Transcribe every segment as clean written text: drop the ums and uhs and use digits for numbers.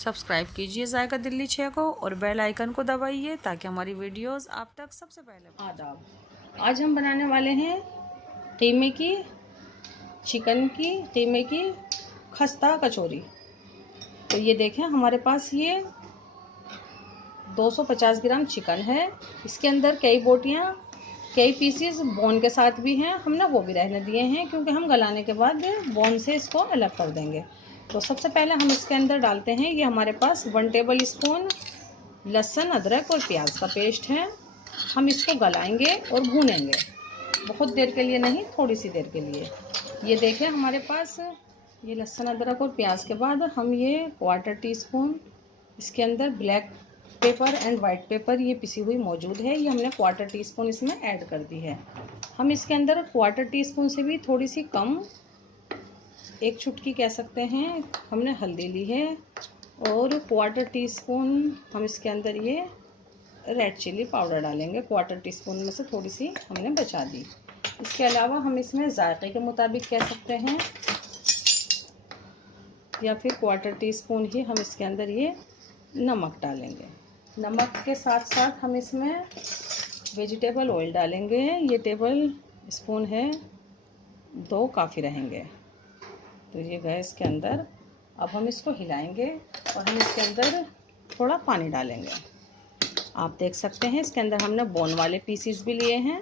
Subscribe कीजिए जायका दिल्ली 6 को और बेल आइकन को दबाइए ताकि हमारी वीडियोस आप तक सबसे पहले। आदाब। आज हम बनाने वाले हैं कीमे की खस्ता कचौरी। तो ये देखें, हमारे पास ये 250 ग्राम चिकन है। इसके अंदर कई पीसेस बोन के साथ भी हैं। हमने वो भी रहने दिए हैं क्योंकि हम गलाने के बाद बोन से इसको अलग कर देंगे। तो सबसे पहले हम इसके अंदर डालते हैं, ये हमारे पास 1 टेबल स्पून लहसुन, अदरक और प्याज का पेस्ट है। हम इसको गलाएंगे और भूनेंगे, बहुत देर के लिए नहीं, थोड़ी सी देर के लिए। ये देखें, हमारे पास ये लहसुन, अदरक और प्याज के बाद हम ये 1/4 टीस्पून इसके अंदर black pepper and white paper ये पिसी हुई मौजूद है। ये हमने 1/4 टीस्पून इसमें ऐड कर दी है। हम इसके अंदर 1/4 टीस्पून से भी थोड़ी सी कम, 1 चुटकी कह सकते हैं, हमने हल्दी ली है। और 1/4 टीस्पून हम इसके अंदर ये रेड चिली पाउडर डालेंगे। 1/4 टीस्पून में से थोड़ी सी हमने बचा दी। इसके अलावा हम इसमें जायके के मुताबिक कह सकते हैं, या फिर 1/4 टीस्पून ही हम इसके अंदर ये नमक डालेंगे। नमक के साथ साथ हम इसमें वेजिटेबल ऑयल डालेंगे। ये टेबल स्पून है, 2 काफ़ी रहेंगे। तो ये गैस के अंदर अब हम इसको हिलाएंगे और हम इसके अंदर थोड़ा पानी डालेंगे। आप देख सकते हैं इसके अंदर हमने बोन वाले पीसीस भी लिए हैं।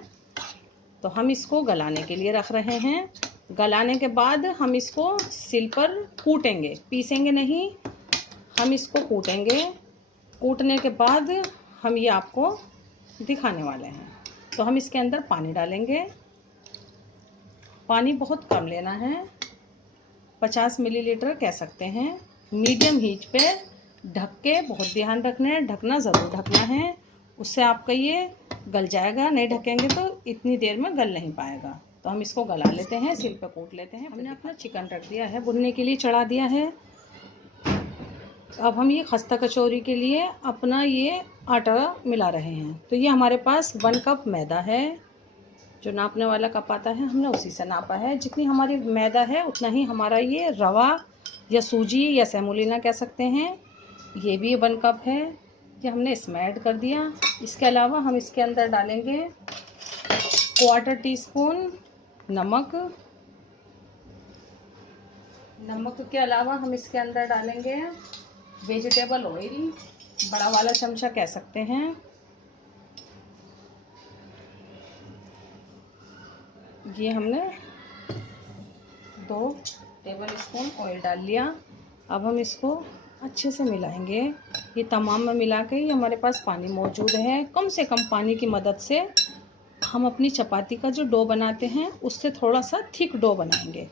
तो हम इसको गलाने के लिए रख रहे हैं। गलाने के बाद हम इसको सिल पर कूटेंगे, पीसेंगे नहीं, हम इसको कूटेंगे। कूटने के बाद हम ये आपको दिखाने वाले हैं। तो हम इसके अंदर पानी डालेंगे। पानी बहुत कम लेना है, 50 मिलीलीटर कह सकते हैं। मीडियम हीट पे ढक के, बहुत ध्यान रखना है, ढकना ज़रूर ढकना है, उससे आपका ये गल जाएगा। नहीं ढकेंगे तो इतनी देर में गल नहीं पाएगा। तो हम इसको गला लेते हैं, सिल पे कूट लेते हैं। हमने अपना चिकन रख दिया है, भुनने के लिए चढ़ा दिया है। अब हम ये खस्ता कचौरी के लिए अपना ये आटा मिला रहे हैं। तो ये हमारे पास 1 कप मैदा है। जो नापने वाला कप आता है हमने उसी से नापा है। जितनी हमारी मैदा है उतना ही हमारा ये रवा या सूजी या सेमोलिना कह सकते हैं, ये भी 1 कप है। ये हमने इसमें ऐड कर दिया। इसके अलावा हम इसके अंदर डालेंगे 1/4 टीस्पून नमक। नमक के अलावा हम इसके अंदर डालेंगे वेजिटेबल ऑयल, बड़ा वाला चमचा कह सकते हैं। ये हमने 2 टेबल स्पून ऑयल डाल लिया। अब हम इसको अच्छे से मिलाएंगे। ये तमाम में मिला के ये हमारे पास पानी मौजूद है। कम से कम पानी की मदद से हम अपनी चपाती का जो डो बनाते हैं उससे थोड़ा सा थिक डो बनाएंगे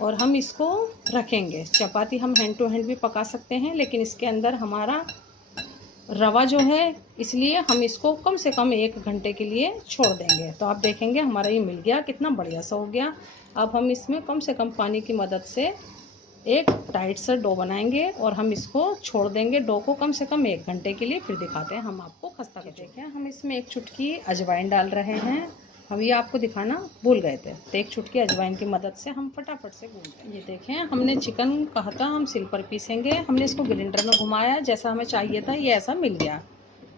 और हम इसको रखेंगे। चपाती हम हैंड टू हैंड भी पका सकते हैं, लेकिन इसके अंदर हमारा रवा जो है, इसलिए हम इसको कम से कम 1 घंटे के लिए छोड़ देंगे। तो आप देखेंगे हमारा ये मिल गया, कितना बढ़िया सा हो गया। अब हम इसमें कम से कम पानी की मदद से एक टाइट सा डो बनाएंगे और हम इसको छोड़ देंगे डो को कम से कम 1 घंटे के लिए। फिर दिखाते हैं हम आपको खस्ता कचौरी। देखें, हम इसमें 1 चुटकी अजवाइन डाल रहे हैं। हम ये आपको दिखाना भूल गए थे। तो 1 चुटकी अजवाइन की मदद से हम फटाफट से गूंथते हैं। ये देखें, हमने चिकन कहा था हम सिल पर पीसेंगे, हमने इसको ग्राइंडर में घुमाया, जैसा हमें चाहिए था ये ऐसा मिल गया।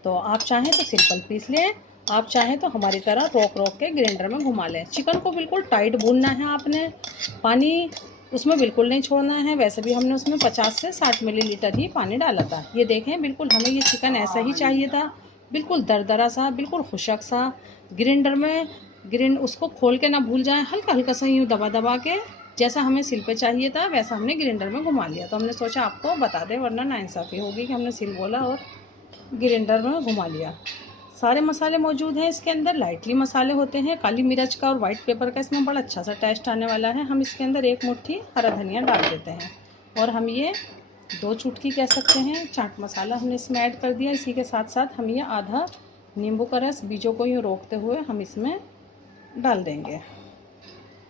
तो आप चाहें तो सिल पर पीस लें, आप चाहें तो हमारी तरह रोक के ग्राइंडर में घुमा लें। चिकन को बिल्कुल टाइट भूनना है आपने, पानी उसमें बिल्कुल नहीं छोड़ना है। वैसे भी हमने उसमें 50 से 60 मिलीलीटर ही पानी डाला था। ये देखें, बिल्कुल हमें ये चिकन ऐसा ही चाहिए था, बिल्कुल दरदरा सा, बिल्कुल खुशक सा। ग्राइंडर उसको खोल के ना भूल जाए, हल्का हल्का सा यूँ दबा दबा के, जैसा हमें सिल पे चाहिए था वैसा हमने ग्राइंडर में घुमा लिया। तो हमने सोचा आपको बता दें, वरना नाइंसाफ़ी होगी कि हमने सिल बोला और ग्राइंडर में घुमा लिया। सारे मसाले मौजूद हैं इसके अंदर। लाइटली मसाले होते हैं, काली मिर्च का और वाइट पेपर का इसमें बड़ा अच्छा सा टेस्ट आने वाला है। हम इसके अंदर 1 मुट्ठी हरा धनिया डाल देते हैं और हम ये 2 चुटकी कह सकते हैं चाट मसाला हमने इसमें ऐड कर दिया। इसी के साथ साथ हम ये आधा नींबू का रस बीजों को यूँ रोकते हुए हम इसमें डाल देंगे।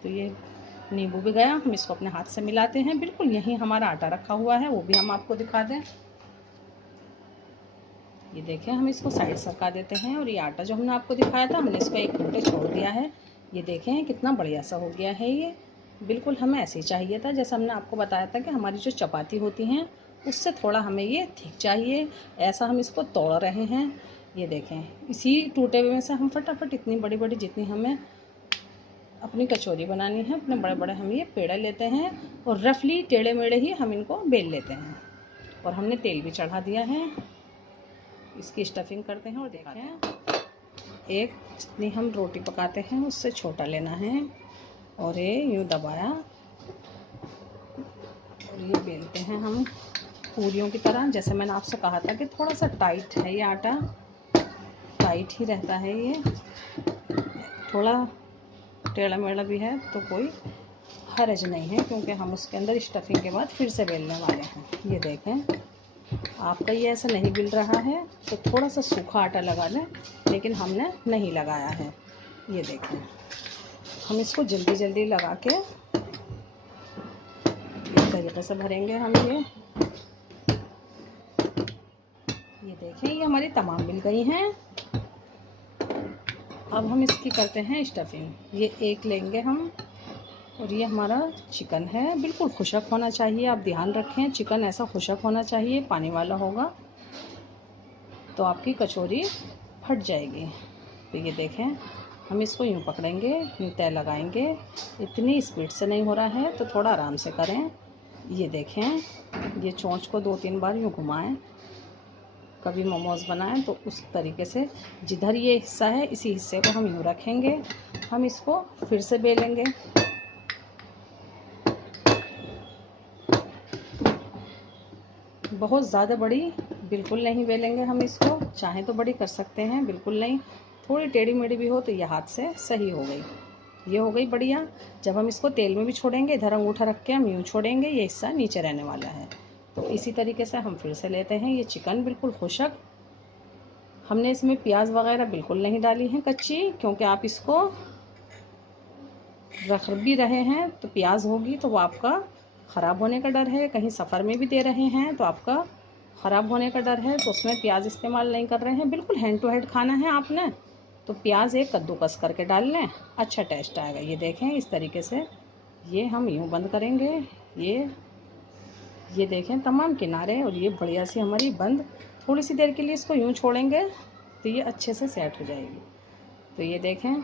तो ये नींबू भी गया, हम इसको अपने हाथ से मिलाते हैं। बिल्कुल यहीं हमारा आटा रखा हुआ है, वो भी हम आपको दिखा दें। ये देखें, हम इसको साइड सरका देते हैं और ये आटा जो हमने आपको दिखाया था हमने इसको 1 घंटे छोड़ दिया है। ये देखें कितना बढ़िया सा हो गया है। ये बिल्कुल हमें ऐसे ही चाहिए था, जैसा हमने आपको बताया था कि हमारी जो चपाती होती हैं उससे थोड़ा हमें ये थिक चाहिए। ऐसा हम इसको तोड़ रहे हैं। ये देखें, इसी टूटे हुए में से हम फटाफट इतनी बड़ी बड़ी जितनी हमें अपनी कचौरी बनानी है, अपने बड़े बड़े हम ये पेड़े लेते हैं और रफली टेढ़े मेढ़े ही हम इनको बेल लेते हैं। और हमने तेल भी चढ़ा दिया है, इसकी स्टफिंग करते हैं। और देखें, एक जितनी हम रोटी पकाते हैं उससे छोटा लेना है और ये यूँ दबाया और ये बेलते हैं हम पूरियों की तरह। जैसे मैंने आपसे कहा था कि थोड़ा सा टाइट है ये आटा, टाइट ही रहता है ये, थोड़ा टेढ़ा मेढ़ा भी है तो कोई हर्ज नहीं है, क्योंकि हम उसके अंदर स्टफिंग के बाद फिर से बेलने वाले हैं। ये देखें, आपका ये ऐसा नहीं बिल रहा है तो थोड़ा सा सूखा आटा लगा लें, लेकिन हमने नहीं लगाया है। ये देखें, हम इसको जल्दी जल्दी लगा के इस तरीके से भरेंगे हम ये देखें, ये हमारी तमाम मिल गई हैं। अब हम इसकी करते हैं स्टफिंग। ये एक लेंगे हम और ये हमारा चिकन है, बिल्कुल खुशक होना चाहिए। आप ध्यान रखें, चिकन ऐसा खुशक होना चाहिए, पानी वाला होगा तो आपकी कचौरी फट जाएगी। तो ये देखें, हम इसको यूँ पकड़ेंगे, यूँ तय लगाएंगे। इतनी स्पीड से नहीं हो रहा है तो थोड़ा आराम से करें। ये देखें, ये चोंच को 2-3 बार यूँ घुमाएं। कभी मोमोज़ बनाएं तो उस तरीके से जिधर ये हिस्सा है इसी हिस्से को हम यूँ रखेंगे। हम इसको फिर से बेलेंगे। बहुत ज़्यादा बड़ी बिल्कुल नहीं बेलेंगे हम इसको, चाहे तो बड़ी कर सकते हैं, बिल्कुल नहीं। थोड़ी टेढ़ी मेढ़ी भी हो तो ये हाथ से सही हो गई, ये हो गई बढ़िया। जब हम इसको तेल में भी छोड़ेंगे, इधर अंगूठा रख के हम यूँ छोड़ेंगे, ये हिस्सा नीचे रहने वाला है। तो इसी तरीके से हम फिर से लेते हैं। ये चिकन बिल्कुल खुशक, हमने इसमें प्याज वगैरह बिल्कुल नहीं डाली है कच्ची, क्योंकि आप इसको रख भी रहे हैं तो प्याज होगी तो वो आपका ख़राब होने का डर है। कहीं सफ़र में भी दे रहे हैं तो आपका ख़राब होने का डर है, तो उसमें प्याज इस्तेमाल नहीं कर रहे हैं। बिल्कुल हैंड टू हैंड खाना है आपने, तो प्याज एक कद्दूकस करके डाल लें, अच्छा टेस्ट आएगा। ये देखें, इस तरीके से ये हम यूँ बंद करेंगे। ये देखें तमाम किनारे, और ये बढ़िया सी हमारी बंद। थोड़ी सी देर के लिए इसको यूँ छोड़ेंगे तो ये अच्छे से सेट हो जाएगी। तो ये देखें,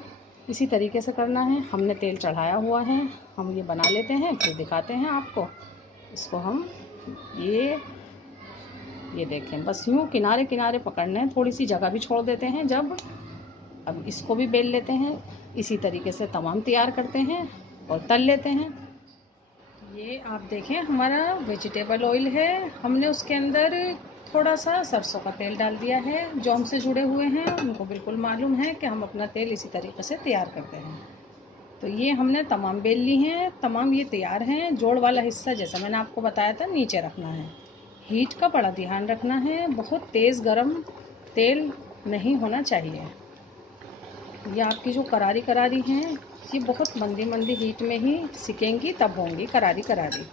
इसी तरीके से करना है। हमने तेल चढ़ाया हुआ है, हम ये बना लेते हैं फिर दिखाते हैं आपको। इसको हम ये देखें, बस यूँ किनारे किनारे पकड़ने हैं, थोड़ी सी जगह भी छोड़ देते हैं जब। अब इसको भी बेल लेते हैं, इसी तरीके से तमाम तैयार करते हैं और तल लेते हैं। ये आप देखें, हमारा वेजिटेबल ऑयल है, हमने उसके अंदर थोड़ा सा सरसों का तेल डाल दिया है। जो हमसे जुड़े हुए हैं उनको बिल्कुल मालूम है कि हम अपना तेल इसी तरीके से तैयार करते हैं। तो ये हमने तमाम बेल ली हैं, तमाम ये तैयार हैं। जोड़ वाला हिस्सा जैसा मैंने आपको बताया था नीचे रखना है। हीट का बड़ा ध्यान रखना है, बहुत तेज़ गरम तेल नहीं होना चाहिए। ये आपकी जो करारी करारी हैं ये बहुत मंदी मंदी हीट में ही सिकेंगी, तब होंगी करारी करारी।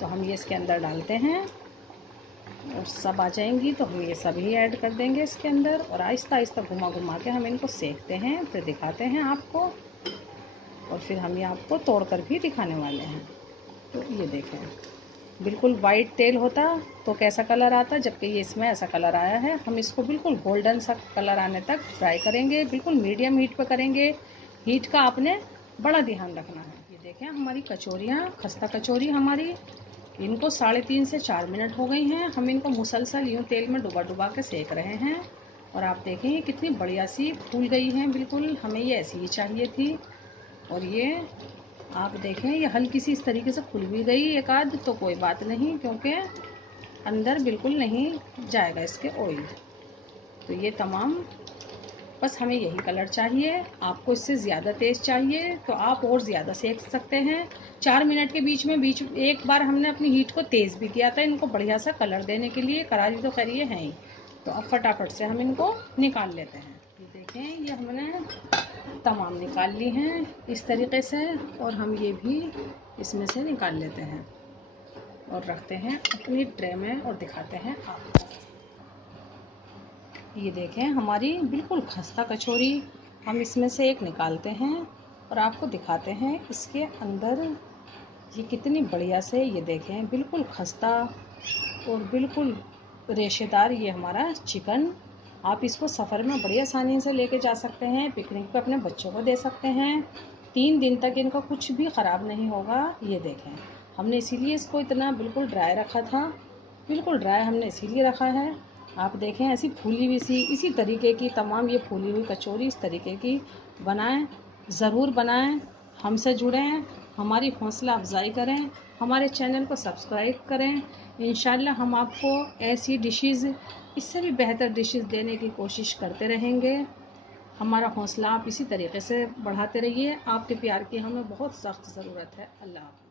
तो हम ये इसके अंदर डालते हैं और सब आ जाएंगी तो हम ये सभी ऐड कर देंगे इसके अंदर, और आहिस्ता आहिस्ता घुमा घुमा के हम इनको सेकते हैं, फिर दिखाते हैं आपको। और फिर हम ये आपको तोड़ कर भी दिखाने वाले हैं। तो ये देखें, बिल्कुल वाइट तेल होता तो कैसा कलर आता, जबकि ये इसमें ऐसा कलर आया है। हम इसको बिल्कुल गोल्डन सा कलर आने तक फ्राई करेंगे, बिल्कुल मीडियम हीट पे करेंगे। हीट का आपने बड़ा ध्यान रखना है। ये देखें, हमारी कचौरियाँ, खस्ता कचौरी हमारी, इनको 3.5 से 4 मिनट हो गई हैं। हम इनको मुसलसल यूँ तेल में डुबा डुबा के सेक रहे हैं। और आप देखें ये कितनी बढ़िया सी फूल गई हैं, बिल्कुल हमें ये ऐसी ही चाहिए थी। और ये आप देखें, ये हल्की सी इस तरीके से खुल भी गई एक आध, तो कोई बात नहीं, क्योंकि अंदर बिल्कुल नहीं जाएगा इसके ऑयल। तो ये तमाम, बस हमें यही कलर चाहिए। आपको इससे ज़्यादा तेज़ चाहिए तो आप और ज़्यादा सेक सकते हैं। 4 मिनट के बीच एक बार हमने अपनी हीट को तेज़ भी किया था इनको बढ़िया सा कलर देने के लिए। करारी तो खैर ये हैं ही, तो अब फटाफट से हम इनको निकाल लेते हैं। ये देखें, ये हमने तमाम निकाल ली हैं इस तरीके से, और हम ये भी इसमें से निकाल लेते हैं और रखते हैं अपनी ट्रे में और दिखाते हैं आपको। ये देखें, हमारी बिल्कुल खस्ता कचौरी, हम इसमें से एक निकालते हैं और आपको दिखाते हैं इसके अंदर ये कितनी बढ़िया से, ये देखें बिल्कुल खस्ता और बिल्कुल रेशेदार ये हमारा चिकन। आप इसको सफ़र में बड़ी आसानी से लेके जा सकते हैं, पिकनिक पे अपने बच्चों को दे सकते हैं। 3 दिन तक इनका कुछ भी ख़राब नहीं होगा। ये देखें, हमने इसीलिए इसको इतना बिल्कुल ड्राई रखा था, बिल्कुल ड्राई हमने इसीलिए रखा है। आप देखें ऐसी फूली हुई सी इसी तरीके की तमाम ये फूली हुई कचौरी इस तरीके की बनाएं, ज़रूर बनाएं। हमसे जुड़ें, हमारी हौसला अफजाई करें, हमारे चैनल को सब्सक्राइब करें। इंशाल्लाह हम आपको ऐसी डिशेज़, इससे भी बेहतर डिशेज़ देने की कोशिश करते रहेंगे। हमारा हौसला आप इसी तरीके से बढ़ाते रहिए। आपके प्यार की हमें बहुत सख्त ज़रूरत है। अल्लाह हाफ़िज़।